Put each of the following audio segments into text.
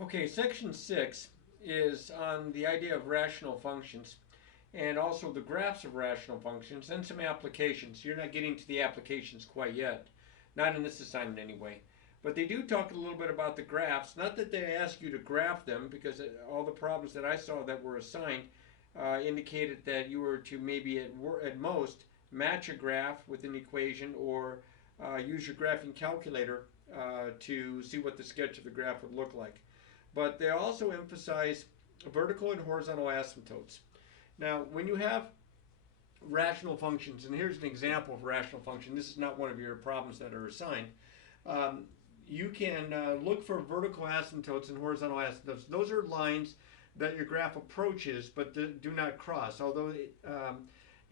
Okay, section 6 is on the idea of rational functions and also the graphs of rational functions and some applications. You're not getting to the applications quite yet, not in this assignment anyway. But they do talk a little bit about the graphs. Not that they ask you to graph them, because all the problems that I saw that were assigned indicated that you were to maybe at most match a graph with an equation or use your graphing calculator to see what the sketch of the graph would look like. But they also emphasize vertical and horizontal asymptotes. Now, when you have rational functions, and here's an example of a rational function. This is not one of your problems that are assigned. You can look for vertical asymptotes and horizontal asymptotes. Those are lines that your graph approaches but do not cross. Although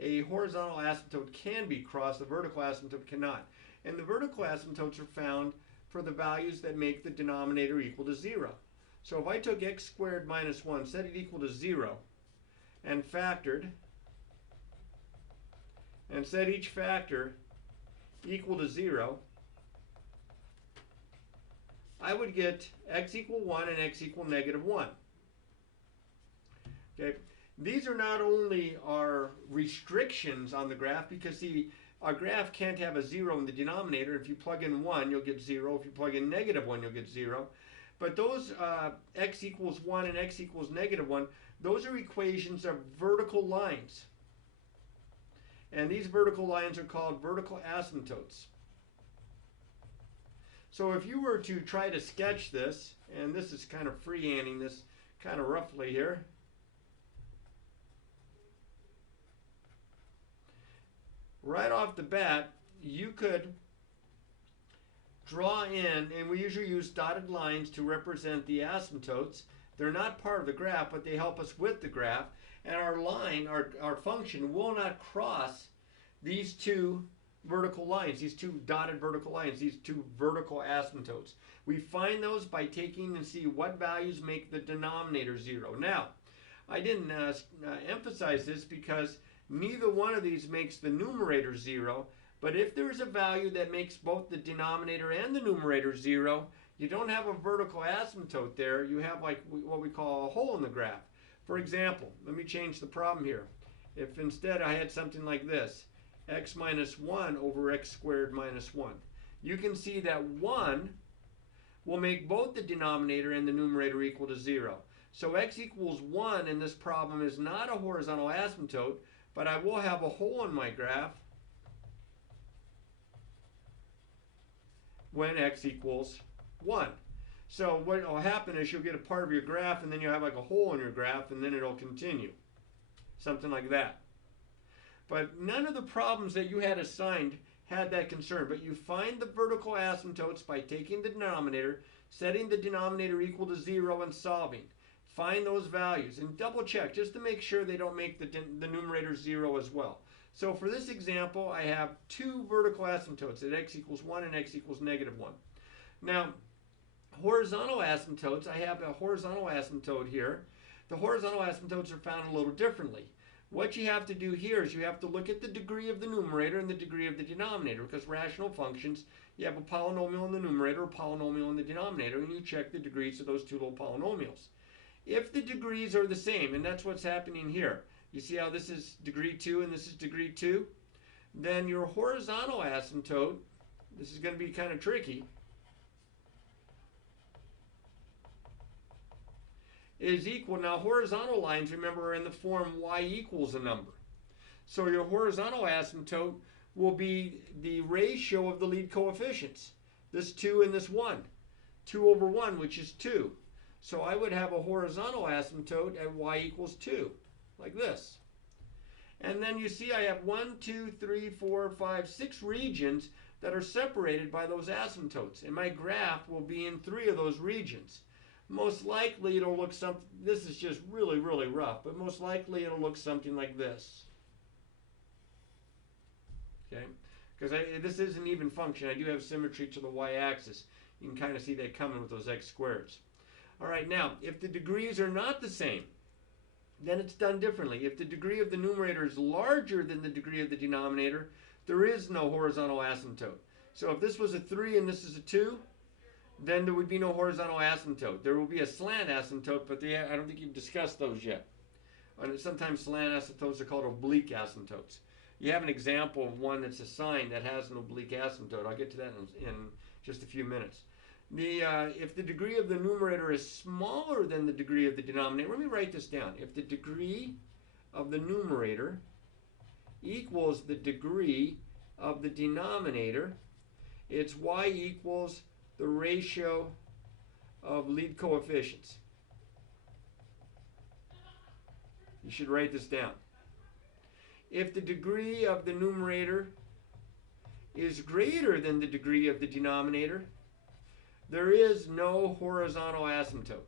a horizontal asymptote can be crossed, the vertical asymptote cannot. And the vertical asymptotes are found for the values that make the denominator equal to 0. So if I took x squared minus 1, set it equal to 0, and factored, and set each factor equal to 0, I would get x equal 1 and x equal negative 1. Okay, these are not only our restrictions on the graph, because see, our graph can't have a 0 in the denominator. If you plug in 1, you'll get 0. If you plug in negative 1, you'll get 0. But those x equals 1 and x equals negative 1, those are equations of vertical lines. And these vertical lines are called vertical asymptotes. So if you were to try to sketch this, and this is kind of freehanding this kind of roughly here. Right off the bat, you could draw in, and we usually use dotted lines to represent the asymptotes. They're not part of the graph, but they help us with the graph. And our line, our function, will not cross these two vertical lines, these two dotted vertical lines, these two vertical asymptotes. We find those by taking and see what values make the denominator 0. Now, I didn't emphasize this because neither one of these makes the numerator 0. But if there's a value that makes both the denominator and the numerator 0, you don't have a vertical asymptote there. You have like what we call a hole in the graph. For example, let me change the problem here. If instead I had something like this, x minus 1 over x squared minus 1. You can see that 1 will make both the denominator and the numerator equal to 0. So x equals 1 in this problem is not a horizontal asymptote, but I will have a hole in my graph when x equals 1. So what will happen is you'll get a part of your graph, and then you'll have like a hole in your graph, and then it'll continue. Something like that. But none of the problems that you had assigned had that concern. But you find the vertical asymptotes by taking the denominator, setting the denominator equal to 0, and solving. Find those values and double check just to make sure they don't make the numerator 0 as well. So for this example, I have two vertical asymptotes at x equals 1 and x equals negative 1. Now, horizontal asymptotes, I have a horizontal asymptote here. The horizontal asymptotes are found a little differently. What you have to do here is you have to look at the degree of the numerator and the degree of the denominator, because rational functions, you have a polynomial in the numerator, a polynomial in the denominator, and you check the degrees of those two little polynomials. If the degrees are the same, and that's what's happening here, you see how this is degree 2 and this is degree 2? Then your horizontal asymptote, this is going to be kind of tricky, is equal. Now horizontal lines, remember, are in the form y equals a number. So your horizontal asymptote will be the ratio of the lead coefficients. This 2 and this 1. 2 over 1, which is 2. So I would have a horizontal asymptote at y equals 2, like this. And then you see I have 1, 2, 3, 4, 5, 6 regions that are separated by those asymptotes. And my graph will be in 3 of those regions. Most likely it'll look something, this is just really, really rough, but most likely it'll look something like this. Okay? Because this is an even function. I do have symmetry to the y-axis. You can kind of see that coming with those x squareds. All right, now, if the degrees are not the same, then it's done differently. If the degree of the numerator is larger than the degree of the denominator, there is no horizontal asymptote. So if this was a 3 and this is a 2, then there would be no horizontal asymptote. There will be a slant asymptote, but I don't think you've discussed those yet. And sometimes slant asymptotes are called oblique asymptotes. You have an example of one that's a sign that has an oblique asymptote. I'll get to that in just a few minutes. If the degree of the numerator is smaller than the degree of the denominator, let me write this down. If the degree of the numerator equals the degree of the denominator, it's y equals the ratio of lead coefficients. You should write this down. If the degree of the numerator is greater than the degree of the denominator, there is no horizontal asymptote.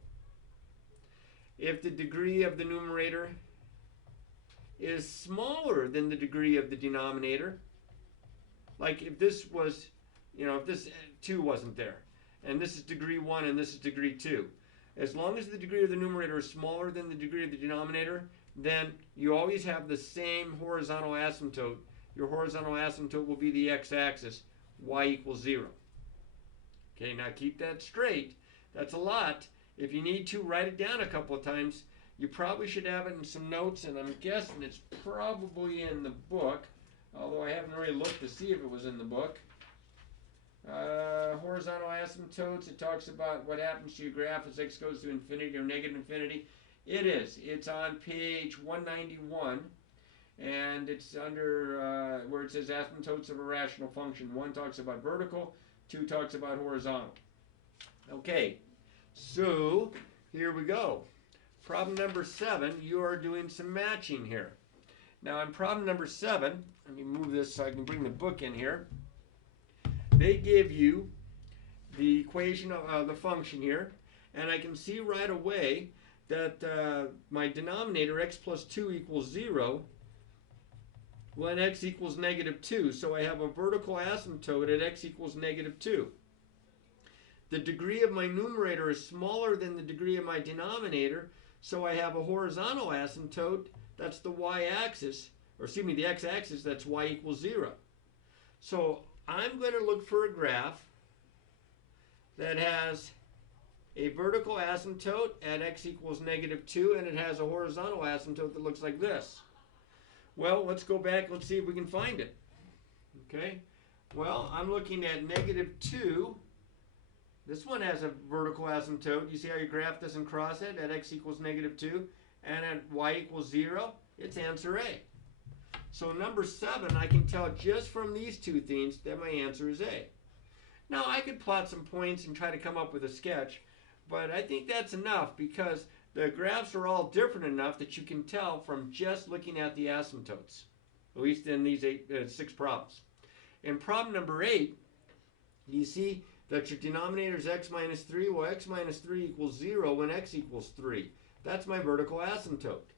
If the degree of the numerator is smaller than the degree of the denominator, like if this was, if this 2 wasn't there, and this is degree 1 and this is degree 2, as long as the degree of the numerator is smaller than the degree of the denominator, then you always have the same horizontal asymptote. Your horizontal asymptote will be the x-axis, y equals 0. Okay, now keep that straight. That's a lot. If you need to, write it down a couple of times. You probably should have it in some notes, and I'm guessing it's probably in the book, although I haven't really looked to see if it was in the book. Horizontal asymptotes, it talks about what happens to your graph as x goes to infinity or negative infinity. It is. It's on page 191, and it's under where it says asymptotes of a rational function. 1 talks about vertical, 2 talks about horizontal. Okay, so here we go. Problem number 7, you are doing some matching here. Now on problem number 7, let me move this so I can bring the book in here. They give you the equation of the function here, and I can see right away that my denominator, x plus 2 equals 0, when x equals negative 2. So I have a vertical asymptote at x equals negative 2. The degree of my numerator is smaller than the degree of my denominator, so I have a horizontal asymptote, that's the y-axis, or excuse me, the x-axis, that's y equals 0. So I'm going to look for a graph that has a vertical asymptote at x equals negative 2, and it has a horizontal asymptote that looks like this. Well, let's go back, let's see if we can find it. Okay, well, I'm looking at negative 2. This one has a vertical asymptote. You see how your graph doesn't cross it at x equals negative 2, and at y equals 0? It's answer A. So number 7, I can tell just from these two things that my answer is A. Now, I could plot some points and try to come up with a sketch, but I think that's enough because the graphs are all different enough that you can tell from just looking at the asymptotes, at least in these 6 problems. In problem number 8, you see that your denominator is x minus 3. Well, x minus 3 equals 0 when x equals 3. That's my vertical asymptote.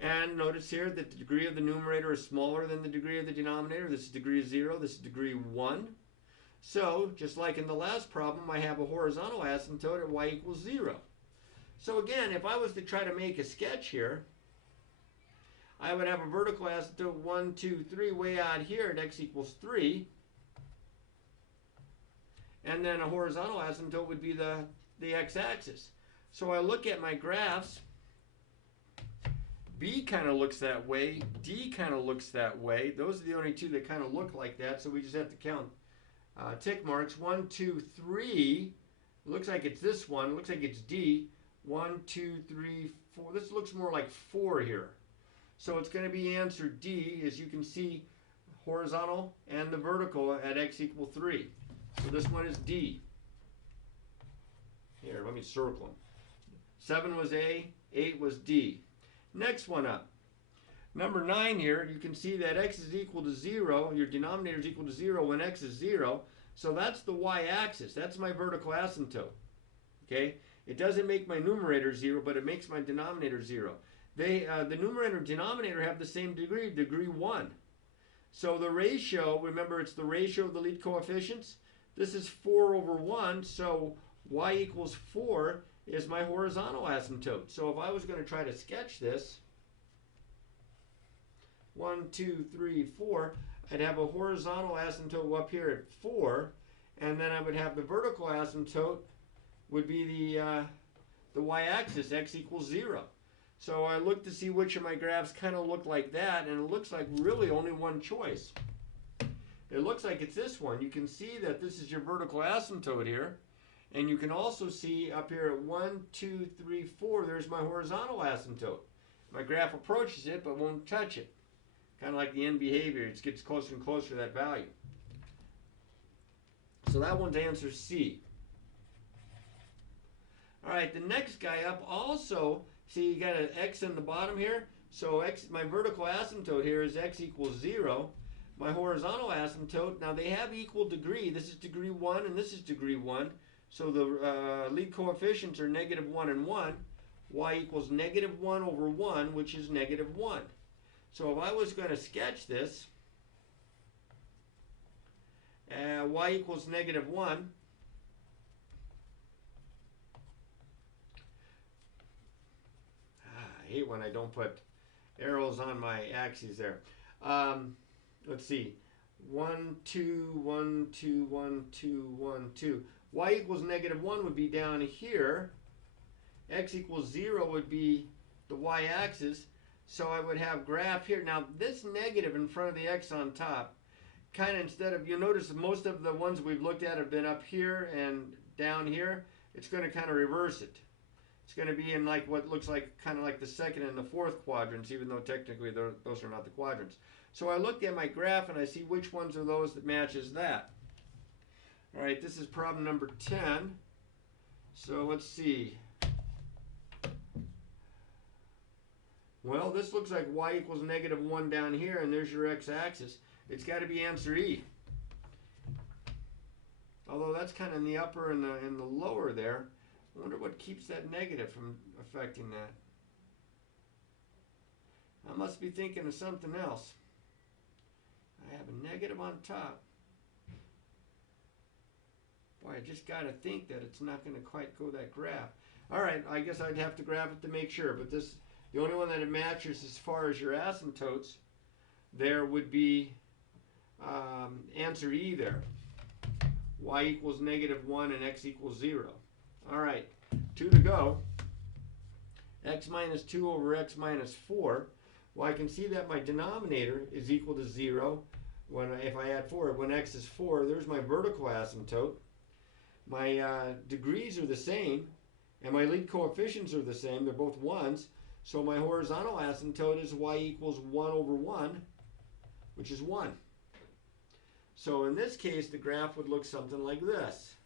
And notice here that the degree of the numerator is smaller than the degree of the denominator. This is degree 0. This is degree 1. So, just like in the last problem, I have a horizontal asymptote at y equals 0. So again, if I was to try to make a sketch here, I would have a vertical asymptote 1, 2, 3 way out here at x equals 3. And then a horizontal asymptote would be the x-axis. So I look at my graphs. B kind of looks that way. D kind of looks that way. Those are the only two that kind of look like that. So we just have to count tick marks. 1, 2, 3. Looks like it's this one. Looks like it's D. 1, 2, 3, 4. This looks more like 4 here. So it's going to be answer D, as you can see, horizontal and the vertical at x equals 3. So this one is D. Here, let me circle them. 7 was A, 8 was D. Next one up. Number 9 here, you can see that x is equal to 0. Your denominator is equal to 0 when x is 0. So that's the y-axis. That's my vertical asymptote. Okay? It doesn't make my numerator 0, but it makes my denominator 0. The numerator and denominator have the same degree, degree 1. So the ratio, remember it's the ratio of the lead coefficients. This is 4 over 1, so y equals 4 is my horizontal asymptote. So if I was going to try to sketch this, 1, 2, 3, 4, I'd have a horizontal asymptote up here at 4, And then I would have the vertical asymptote would be the y-axis, x equals 0. So I looked to see which of my graphs kind of look like that, and it looks like really only one choice. It looks like it's this one. You can see that this is your vertical asymptote here. And you can also see up here at 1, 2, 3, 4, there's my horizontal asymptote. My graph approaches it but won't touch it. Kind of like the end behavior. It gets closer and closer to that value. So that one's answer C. All right, the next guy up also, see you got an x in the bottom here. So x, my vertical asymptote here is x equals 0. My horizontal asymptote, now they have equal degree. This is degree 1 and this is degree 1. So the lead coefficients are -1 and 1. Y equals -1 over 1, which is -1. So if I was going to sketch this, y equals -1. I hate when I don't put arrows on my axes there. Let's see. 1, 2, 1, 2, 1, 2, 1, 2. Y equals -1 would be down here. X equals 0 would be the y-axis. So I would have graph here. Now this negative in front of the x on top, kind of instead of, you'll notice most of the ones we've looked at have been up here and down here. It's going to kind of reverse it. It's going to be in like what looks like kind of like the second and the fourth quadrants, even though technically those are not the quadrants. So I looked at my graph and I see which ones are those that matches that. All right, this is problem number 10. So let's see. Well, this looks like y equals -1 down here, and there's your x-axis. It's got to be answer E. Although that's kind of in the upper and the lower there. I wonder what keeps that negative from affecting that. I must be thinking of something else. I have a negative on top. Boy, I just got to think that it's not going to quite go that graph. All right, I guess I'd have to graph it to make sure. But this, the only one that it matches as far as your asymptotes, there would be answer E there. Y equals -1 and x equals 0. All right, 2 to go. X minus 2 over x minus 4. Well, I can see that my denominator is equal to 0 if I add 4. When x is 4, there's my vertical asymptote. My degrees are the same, and my lead coefficients are the same. They're both 1s. So my horizontal asymptote is y equals 1 over 1, which is 1. So in this case, the graph would look something like this.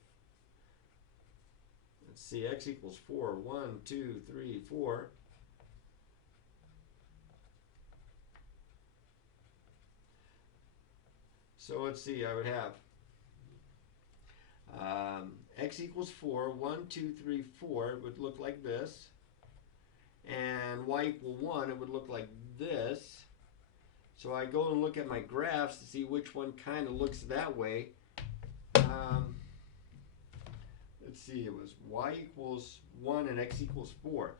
Let's see, x equals 4. 1, 2, 3, 4. So let's see, I would have x equals 4. 1, 2, 3, 4. It would look like this. And y equal 1, it would look like this. So I go and look at my graphs to see which one kind of looks that way. Let's see, it was y equals 1 and x equals 4.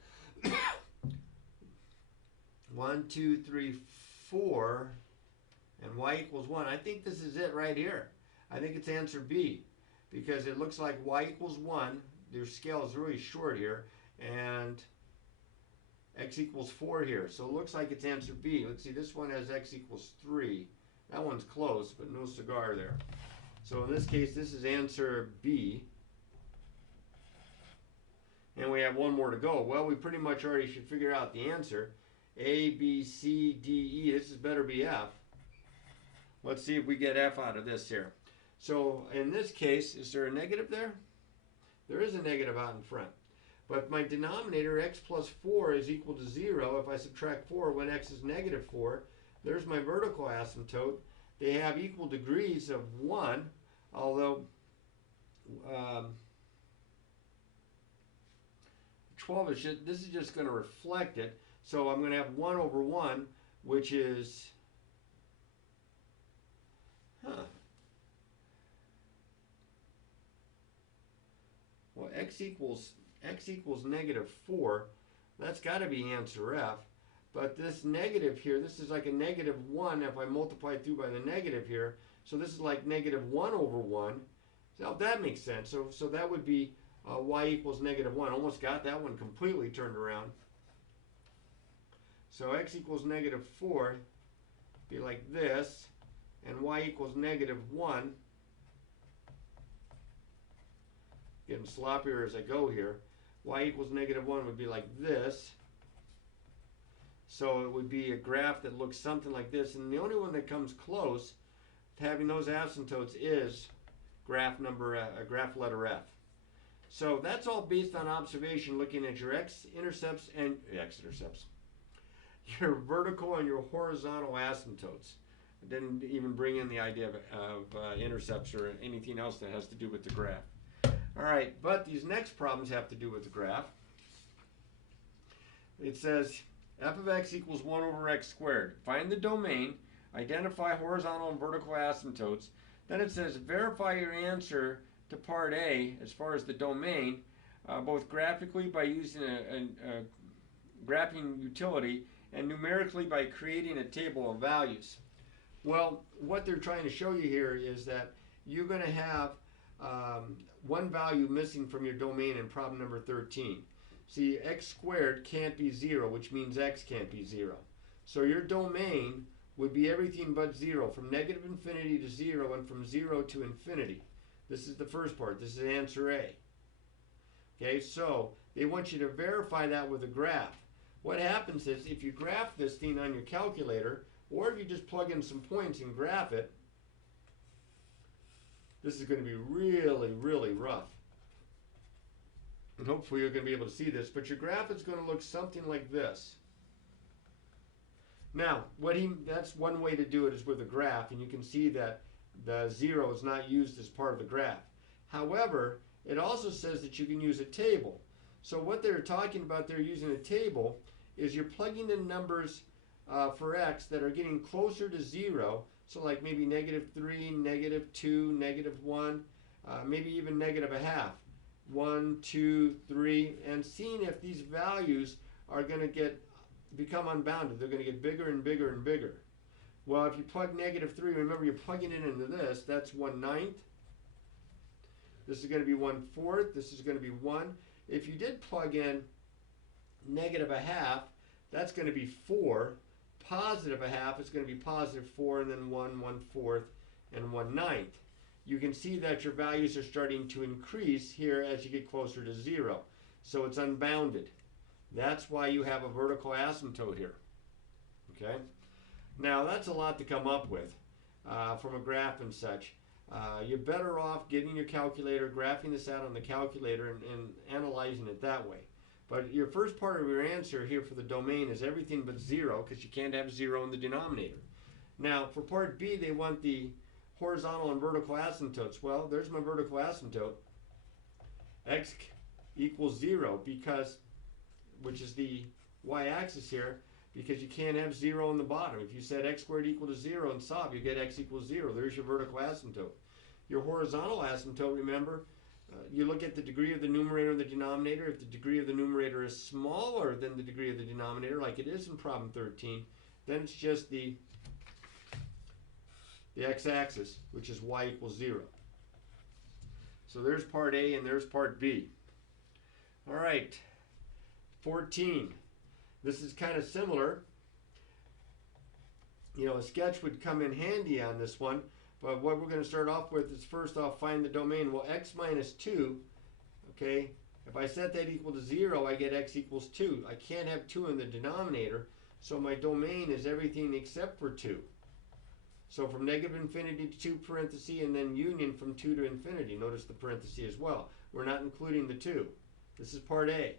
1, 2, 3, 4, and y equals 1. I think this is it right here. I think it's answer B, because it looks like y equals 1. Their scale is really short here, and x equals 4 here. So it looks like it's answer B. Let's see, this one has x equals 3. That one's close, but no cigar there. So in this case, this is answer B. And we have one more to go. Well, we pretty much already should figure out the answer. A, B, C, D, E. This is better be F. Let's see if we get F out of this here. So in this case, is there a negative there? There is a negative out in front. But my denominator, x plus 4, is equal to 0. If I subtract 4 when x is -4, there's my vertical asymptote. They have equal degrees of 1, although 12 is just, this is just going to reflect it. So I'm going to have 1 over 1, which is, well, x equals -4. That's got to be answer F. But this negative here, this is like a -1 if I multiply through by the negative here. So this is like -1 over 1. So that makes sense. So that would be y equals -1. Almost got that one completely turned around. So x equals -4 be like this, and y equals -1. Getting sloppier as I go here. Y equals -1 would be like this. So it would be a graph that looks something like this, and the only one that comes close to having those asymptotes is graph letter F. So that's all based on observation, looking at your x-intercepts and your vertical and your horizontal asymptotes. I didn't even bring in the idea of intercepts or anything else that has to do with the graph. All right, but these next problems have to do with the graph. It says f of x equals 1 over x squared. Find the domain, identify horizontal and vertical asymptotes. Then it says verify your answer to part A as far as the domain, both graphically by using a graphing utility and numerically by creating a table of values. Well, what they're trying to show you here is that you're going to have one value missing from your domain in problem number 13. See, x squared can't be 0, which means x can't be 0. So your domain would be everything but 0, from -infinity to 0 and from 0 to infinity. This is the first part. This is answer A. Okay, so they want you to verify that with a graph. What happens is if you graph this thing on your calculator, or if you just plug in some points and graph it, this is going to be really, really rough. And hopefully you're going to be able to see this, but your graph is going to look something like this. Now, that's one way to do it is with a graph, and you can see that the 0 is not used as part of the graph. However, it also says that you can use a table. So what they're talking about there using a table is you're plugging in numbers for x that are getting closer to 0, so like maybe -3, -2, -1, maybe even -0.5. 1, 2, 3, and seeing if these values are going to become unbounded. They're going to get bigger and bigger and bigger. Well, if you plug -3, remember you're plugging it into this. That's 1/9. This is going to be 1/4. This is going to be 1. If you did plug in -0.5, that's going to be 4. +0.5 is going to be +4, and then 1, 1/4, and 1/9. You can see that your values are starting to increase here as you get closer to 0. So it's unbounded. That's why you have a vertical asymptote here. Okay? Now that's a lot to come up with from a graph and such. You're better off getting your calculator, graphing this out on the calculator, and analyzing it that way. But your first part of your answer here for the domain is everything but 0, because you can't have 0 in the denominator. Now for part B, they want the horizontal and vertical asymptotes. Well, there's my vertical asymptote. X equals 0 which is the y-axis here, because you can't have 0 on the bottom. If you said x squared equal to 0 and solve, you get x equals 0. There's your vertical asymptote. Your horizontal asymptote, remember, you look at the degree of the numerator and the denominator. If the degree of the numerator is smaller than the degree of the denominator, like it is in problem 13, then it's just the x-axis, which is y equals 0. So there's part A and there's part B. All right, 14. This is kind of similar. You know, a sketch would come in handy on this one, but what we're going to start off with is first off find the domain. Well, x minus 2, okay, if I set that equal to 0, I get x equals 2. I can't have 2 in the denominator, so my domain is everything except for 2. So from -infinity to 2 parenthesis, and then union from 2 to infinity. Notice the parenthesis as well. We're not including the 2. This is part A.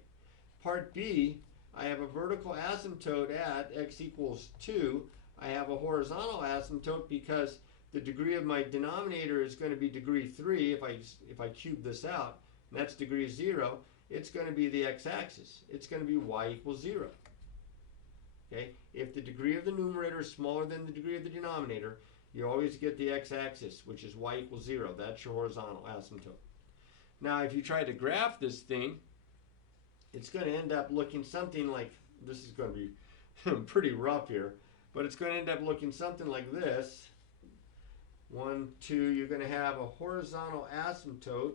Part B, I have a vertical asymptote at x equals 2. I have a horizontal asymptote because the degree of my denominator is going to be degree 3 if I cube this out, and that's degree 0. It's going to be the x-axis. It's going to be y equals 0. Okay? If the degree of the numerator is smaller than the degree of the denominator, you always get the x-axis, which is y equals 0. That's your horizontal asymptote. Now, if you try to graph this thing, it's going to end up looking something like, this is going to be pretty rough here, but it's going to end up looking something like this. 1, 2, you're going to have a horizontal asymptote.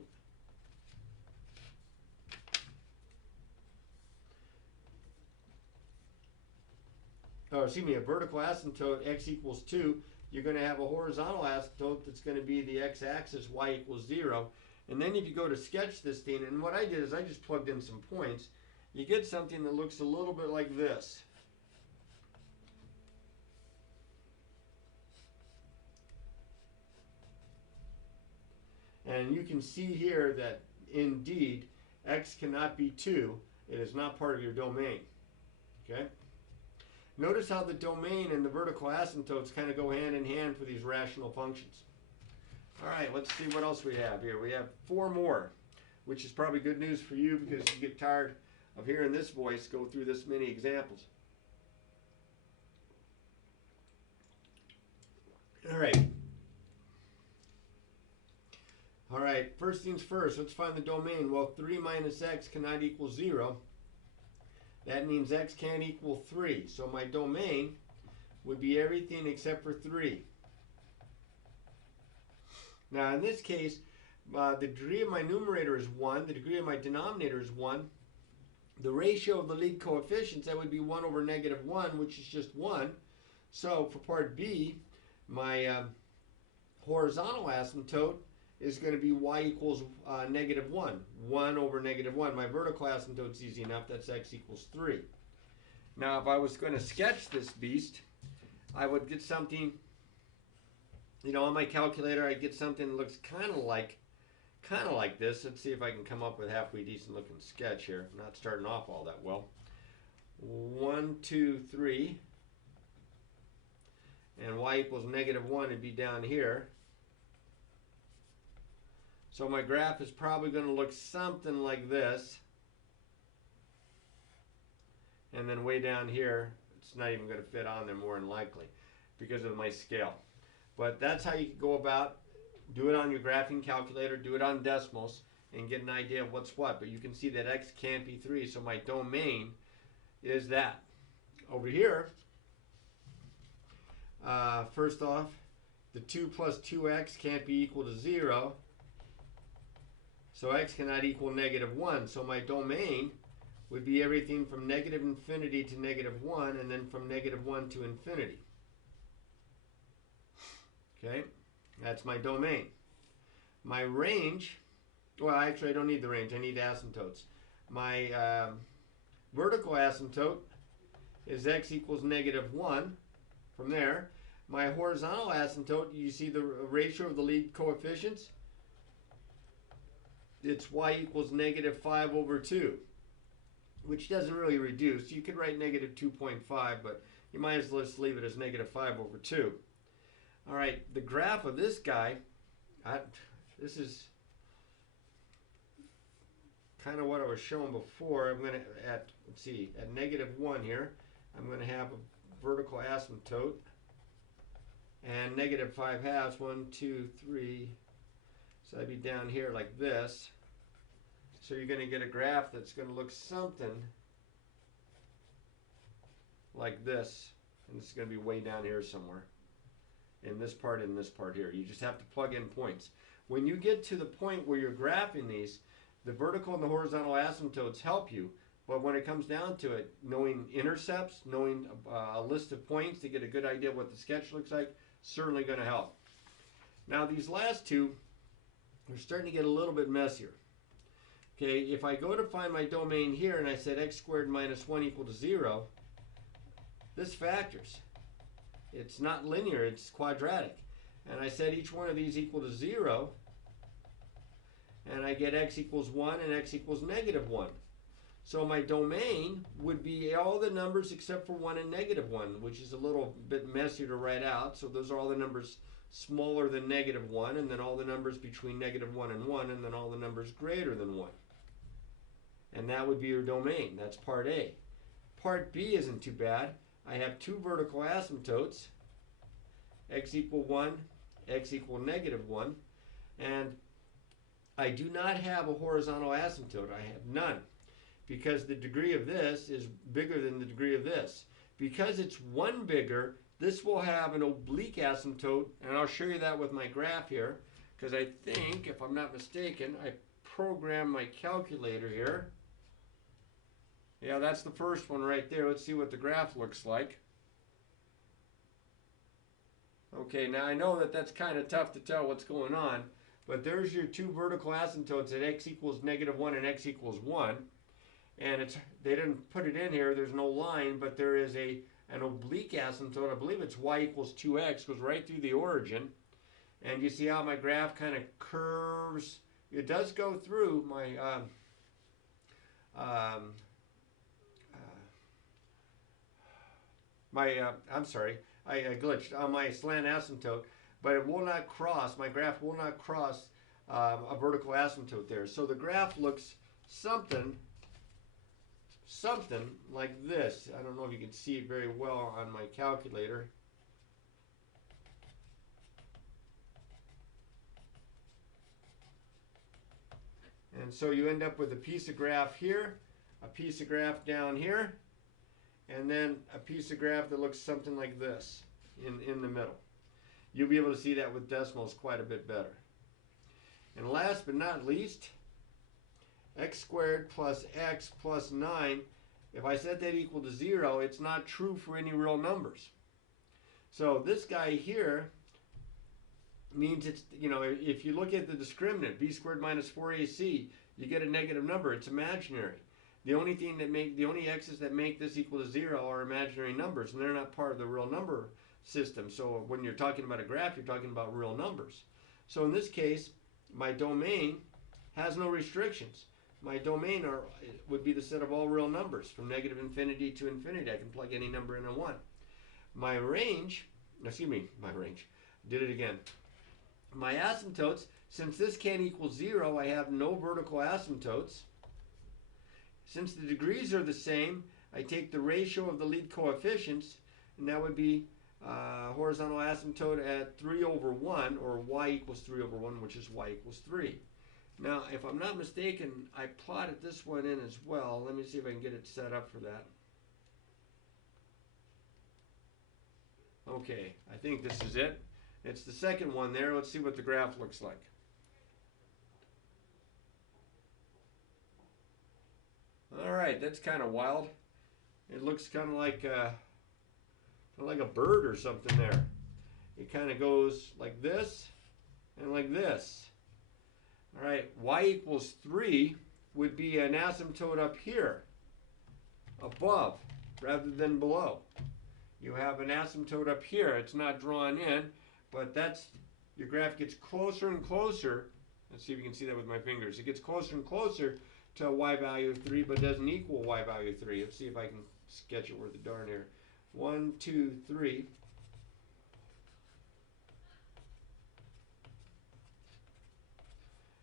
Or excuse me, a vertical asymptote, x equals 2. You're going to have a horizontal asymptote that's going to be the x-axis, y equals 0. And then if you go to sketch this thing, and what I did is I just plugged in some points, you get something that looks a little bit like this. And you can see here that indeed x cannot be 2. It is not part of your domain. Okay? Notice how the domain and the vertical asymptotes kind of go hand in hand for these rational functions. All right, let's see what else we have here. We have 4 more, which is probably good news for you because you get tired of hearing this voice go through this many examples. All right. All right, first things first, let's find the domain. Well, 3 minus x cannot equal 0. That means x can't equal 3. So my domain would be everything except for 3. Now, in this case, the degree of my numerator is 1. The degree of my denominator is 1. The ratio of the lead coefficients, that would be 1 over negative 1, which is just 1. So for part B, my horizontal asymptote is going to be y equals negative 1. 1 over negative 1. My vertical asymptote is easy enough. That's x equals 3. Now, if I was going to sketch this beast, I would get something, you know, on my calculator, I'd get something that looks kind of like this. Let's see if I can come up with a halfway decent looking sketch here. I'm not starting off all that well. 1, 2, 3. And y equals negative 1 would be down here. So my graph is probably going to look something like this. And then way down here, it's not even going to fit on there more than likely because of my scale. But that's how you can go about, do it on your graphing calculator, do it on decimals, and get an idea of what's what. But you can see that x can't be 3, so my domain is that. Over here, first off, the 2 plus 2x can't be equal to 0. So x cannot equal negative 1. So my domain would be everything from negative infinity to negative 1, and then from negative 1 to infinity. Okay, that's my domain. My range, well, actually I don't need the range, I need asymptotes. My vertical asymptote is x equals negative 1 from there. My horizontal asymptote, you see the ratio of the lead coefficients? It's y equals negative 5 over 2, which doesn't really reduce. You could write negative 2.5, but you might as well just leave it as negative 5 over 2. All right, the graph of this guy, this is kind of what I was showing before. I'm going to, let's see, at negative 1 here, I'm going to have a vertical asymptote. And negative 5 halves, 1, 2, 3. So that'd be down here like this. So you're going to get a graph that's going to look something like this. And this is going to be way down here somewhere. In this part and this part here. You just have to plug in points. When you get to the point where you're graphing these, the vertical and the horizontal asymptotes help you. But when it comes down to it, knowing intercepts, knowing a list of points to get a good idea of what the sketch looks like, certainly going to help. Now these last two, we're starting to get a little bit messier. Okay, if I go to find my domain here and I said x squared minus 1 equal to 0, this factors. It's not linear, it's quadratic. And I said each one of these equal to 0, and I get x equals 1 and x equals negative 1. So my domain would be all the numbers except for 1 and negative 1, which is a little bit messier to write out. So those are all the numbers smaller than negative 1, and then all the numbers between negative 1 and 1, and then all the numbers greater than 1. And that would be your domain. That's part A. Part B isn't too bad. I have two vertical asymptotes, x equal 1, x equal negative 1, and I do not have a horizontal asymptote. I have none, because the degree of this is bigger than the degree of this. Because it's 1 bigger, This will have an oblique asymptote, and I'll show you that with my graph here, because I think, if I'm not mistaken, I programmed my calculator here. Yeah, that's the first one right there. Let's see what the graph looks like. Okay, now I know that that's kind of tough to tell what's going on, but there's your two vertical asymptotes at x equals -1 and x equals 1. And they didn't put it in here, there's no line, but there is an oblique asymptote. I believe it's y equals 2x, goes right through the origin. And you see how my graph kind of curves. It does go through my I'm sorry, I glitched on my slant asymptote, but it will not cross, my graph will not cross a vertical asymptote there. So the graph looks something like this. I don't know if you can see it very well on my calculator. And so you end up with a piece of graph here, a piece of graph down here, and then a piece of graph that looks something like this in the middle. You'll be able to see that with decimals quite a bit better. And last but not least, x squared plus x plus 9, if I set that equal to 0, it's not true for any real numbers. So this guy here means it's, you know, if you look at the discriminant, b squared minus 4ac, you get a negative number. It's imaginary. The only x's that make this equal to 0 are imaginary numbers, and they're not part of the real number system. So when you're talking about a graph, you're talking about real numbers. So in this case, my domain has no restrictions. My domain would be the set of all real numbers from -infinity to infinity. I can plug any number in a 1. My range, did it again. My asymptotes, since this can't equal 0, I have no vertical asymptotes. Since the degrees are the same, I take the ratio of the lead coefficients, and that would be horizontal asymptote at 3/1, or y equals 3/1, which is y equals 3. Now, if I'm not mistaken, I plotted this one in as well. Let me see if I can get it set up for that. Okay, I think this is it. It's the second one there. Let's see what the graph looks like. All right, that's kind of wild. It looks kind of like a bird or something there. It kind of goes like this and like this. All right, y equals 3 would be an asymptote up here, above, rather than below. You have an asymptote up here. It's not drawn in, but your graph gets closer and closer. Let's see if you can see that with my fingers. It gets closer and closer to a y value of 3, but doesn't equal y value of 3. Let's see if I can sketch it with the darn here. 1, 2, 3.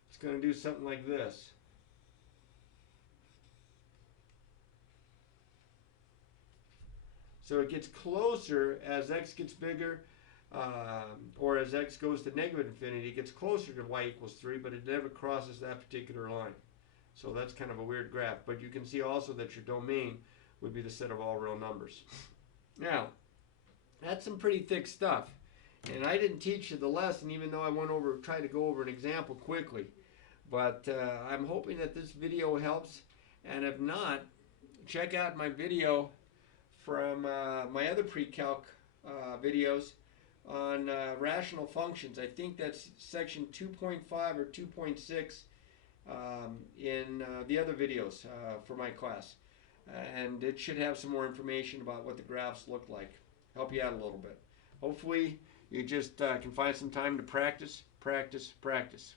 It's going to do something like this. So it gets closer as x gets bigger, or as x goes to -infinity, it gets closer to y equals 3, but it never crosses that particular line. So that's kind of a weird graph. But you can see also that your domain would be the set of all real numbers. Now, that's some pretty thick stuff. And I didn't teach you the lesson, even though I tried to go over an example quickly. But I'm hoping that this video helps. And if not, check out my video from my other Precalc videos on rational functions. I think that's section 2.5 or 2.6 in the other videos for my class. And it should have some more information about what the graphs look like. Help you out a little bit. Hopefully you just can find some time to practice, practice, practice.